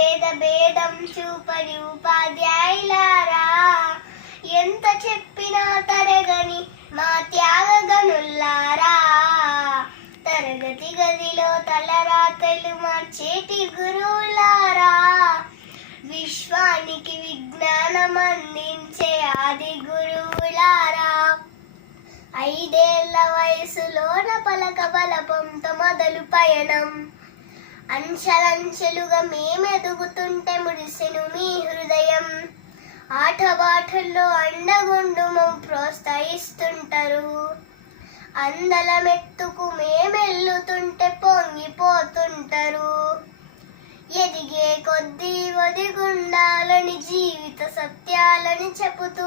భేద భేదం చూపని ఉపాధ్యాయులారా. ఎంత చెప్పినా తరగని మా త్యాగగనుల్లారా. తరగతి గదిలో తలరాతలు మార్చేటి గురువులారా. విశ్వానికి విజ్ఞానం అందించే ఆది గురువులారా. ఐదేళ్ళ వయసులోన పలక బలపంతో మొదలు పయనం. అంచెలంచెలుగా మేమెదుగుతుంటే ముడిసెను మీ హృదయం. ఆటబాటల్లో అండగుండు మం ప్రోత్సహిస్తుంటారు. అందల మెత్తుకు మేమెల్లుతుంటే పొంగిపోతుంటారు. ఎదిగే కొద్దీ వదిగుండాలని జీవిత సత్యాలని చెబుతూ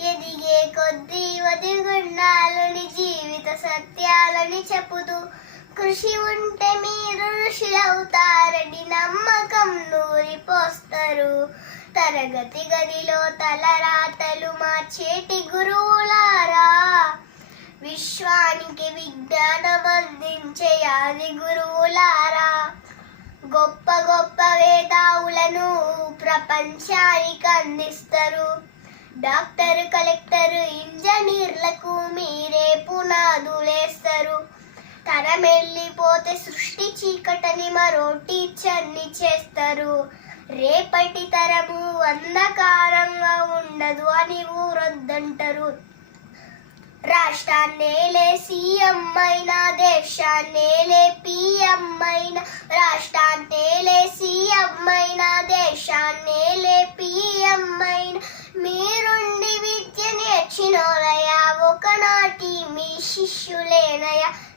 ఎదిగే కొద్దీ వదిగుండాలని జీవిత సత్యాలని చెబుతూ కృషి ఉంటే మీరు ఋషులవుతారని నమ్మకం నూరిపోస్తారు. తరగతి గదిలో తలరాతలు మార్చేటి గురువులారా. విశ్వానికి విజ్ఞానం అందించే ఆది గురువులారా. గొప్ప గొప్ప వేదావులను ప్రపంచానికి అందిస్తారు. డాక్టర్ కలెక్టర్ ఇంజనీర్లకు మీరే పునాదులేస్తారు. వెళ్ళిపోతే సృష్టి చీకటని మరో టీచర్ని చేస్తారు. రేపటి తరము అంధకారంగా ఉండదు అని ఊరొద్దంటారు. రాష్ట్రాన్నేలే సీఎం అయినా దేశాన్నేలే పిఎం అయినా రాష్ట్రాన్నేలే సీఎం అయినా దేశాన్నేలే పిఎం అయినా మీరుండి విద్య నేర్చినోలయా ఒకనాటి మీ శిష్యులేనయా.